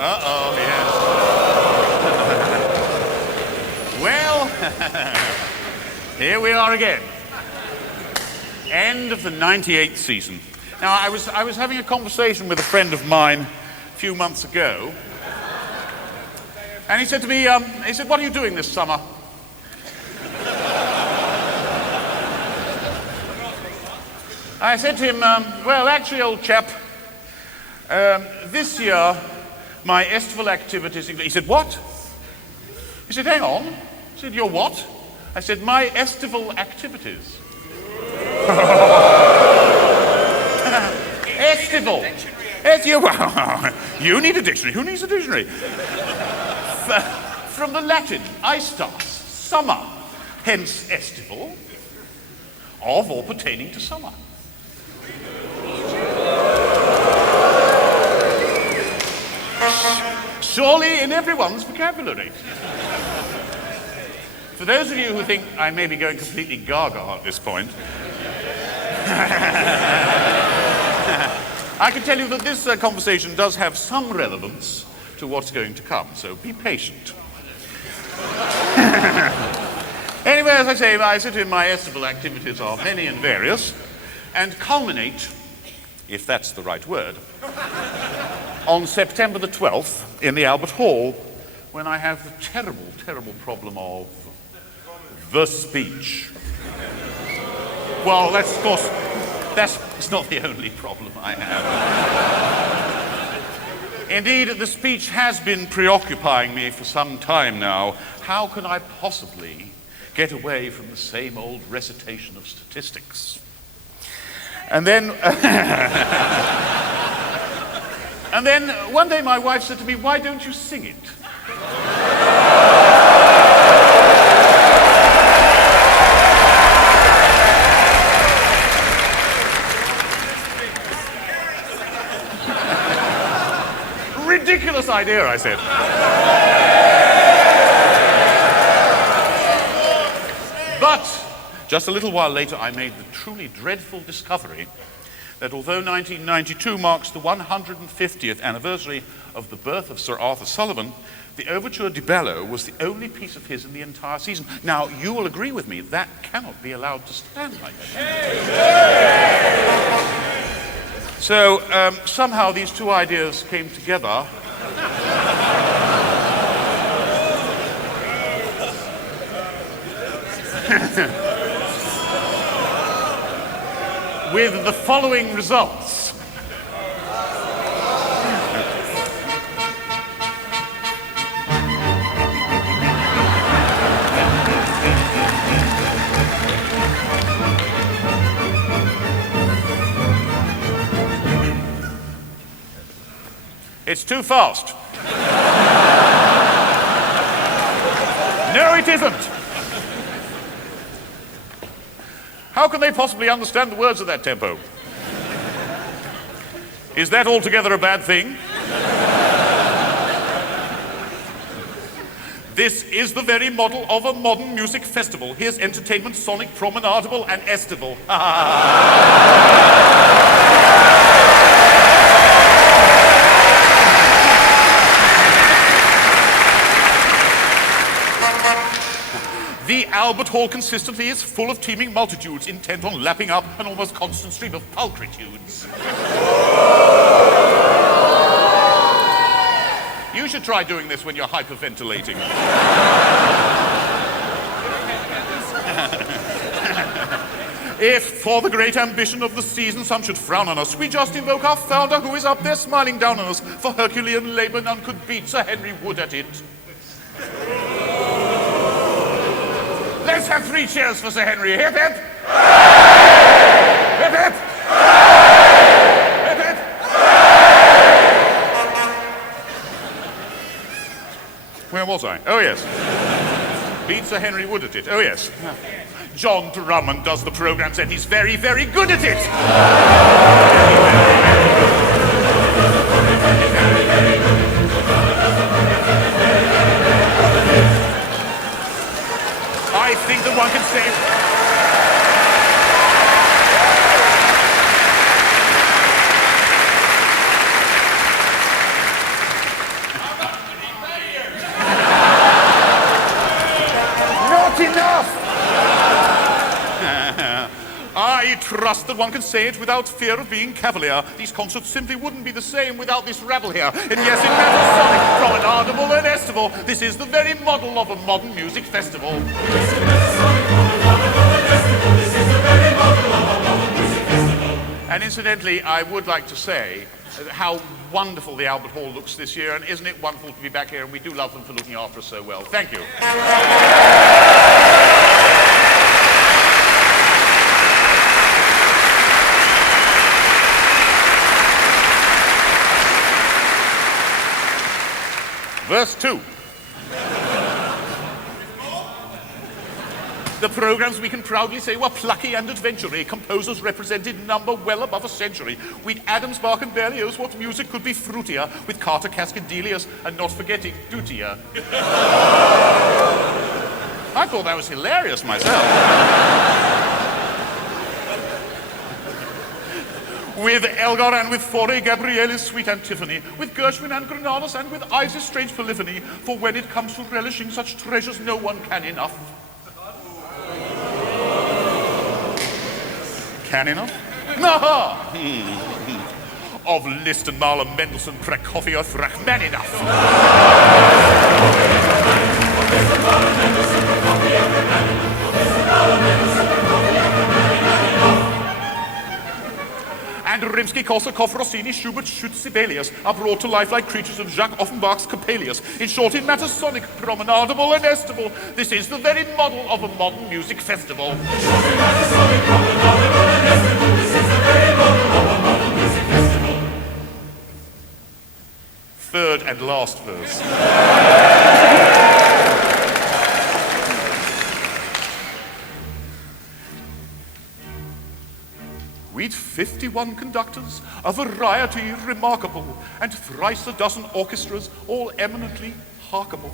Uh-oh, yes. Well, here we are again. End of the 98th season. Now, I was having a conversation with a friend of mine a few months ago, and he said to me, what are you doing this summer? I said to him, well, actually, old chap, this year, my estival activities... He said, what? He said, hang on. He said, your what? I said, my estival activities. Estival. You need a dictionary. Who needs a dictionary? From the Latin, aestas, summer. Hence, estival, of or pertaining to summer. Surely in everyone's vocabulary. For those of you who think I may be going completely gaga at this point, I can tell you that this conversation does have some relevance to what's going to come, so be patient. Anyway, as I say, I said to him, my estival activities are many and various, and culminate, if that's the right word, on September the 12th in the Albert Hall, when I have the terrible, terrible problem of the speech. Well, that's, of course, that's not the only problem I have. Indeed, the speech has been preoccupying me for some time now. How can I possibly get away from the same old recitation of statistics? And then... And then one day my wife said to me, why don't you sing it? Ridiculous idea, I said. But just a little while later, I made the truly dreadful discovery that although 1992 marks the 150th anniversary of the birth of Sir Arthur Sullivan, the Overture di Bello was the only piece of his in the entire season. Now, you will agree with me, that cannot be allowed to stand like that. So, somehow these two ideas came together. With the following results. It's too fast. No, it isn't. How can they possibly understand the words of that tempo? Is that altogether a bad thing? This is the very model of a modern music festival. Here's entertainment, sonic, promenadable, and estival. The Albert Hall consistently is full of teeming multitudes intent on lapping up an almost constant stream of pulchritudes. You should try doing this when you're hyperventilating. If, for the great ambition of the season, some should frown on us, we just invoke our founder who is up there smiling down on us. For Herculean labor none could beat Sir Henry Wood at it. Let's have 3 cheers for Sir Henry. Hip hip! Hip hip! Hip hip! Where was I? Oh, yes. Beat Sir Henry Wood at it. Oh, yes. John Drummond does the programs and he's very, very good at it. I think that one can say... trust that one can say it without fear of being cavalier. These concerts simply wouldn't be the same without this rabble here. And yes, it matters sonic, promenadable and estival. This is the very model of a modern music festival. And incidentally, I would like to say how wonderful the Albert Hall looks this year, and isn't it wonderful to be back here, and we do love them for looking after us so well. Thank you. Verse 2. The programs we can proudly say were plucky and adventure-y. Composers represented number well above a century. We'd Adams, Bach and Berlioz, what music could be fruitier, with Carter, Cascadelius, and not forgetting Dutier. I thought that was hilarious myself. With Elgar and with Fauré, Gabriel's sweet antiphony, with Gershwin and Granados, and with Ives' strange polyphony, for when it comes to relishing such treasures, no one can enough. Can enough? No! Of Liszt and Mahler, Mendelssohn, Prokofiev, Rachmaninoff. And Rimsky-Korsakov, Rossini, Schubert, Schütz, Sibelius are brought to life like creatures of Jacques Offenbach's Coppelius. In short, it matters sonic, promenadable and estival. This is the very model of a modern music festival. Third and last verse. We'd 51 conductors, a variety remarkable, and thrice a dozen orchestras, all eminently harkable.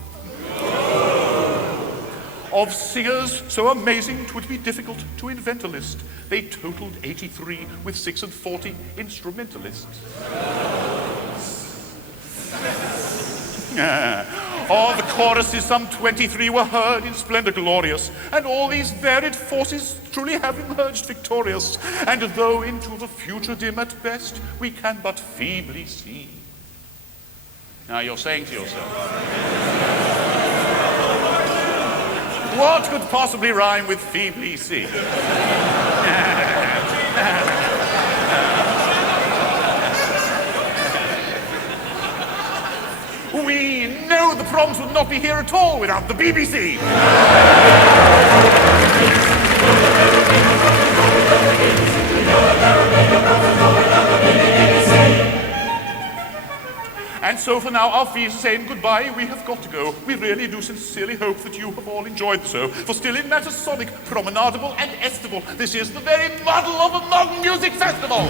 Of singers so amazing 'twould be difficult to invent a list. They totaled 83 with 46 instrumentalists. Of the choruses, some 23 were heard in splendor glorious, and all these varied forces truly have emerged victorious. And though into the future dim at best, we can but feebly see. Now you're saying to yourself, what could possibly rhyme with feebly see? We know the Proms would not be here at all without the BBC. And so for now, our fees are saying goodbye. We have got to go. We really do sincerely hope that you have all enjoyed the show. For still it matters sonic, promenadable and estival. This is the very model of a modern music festival.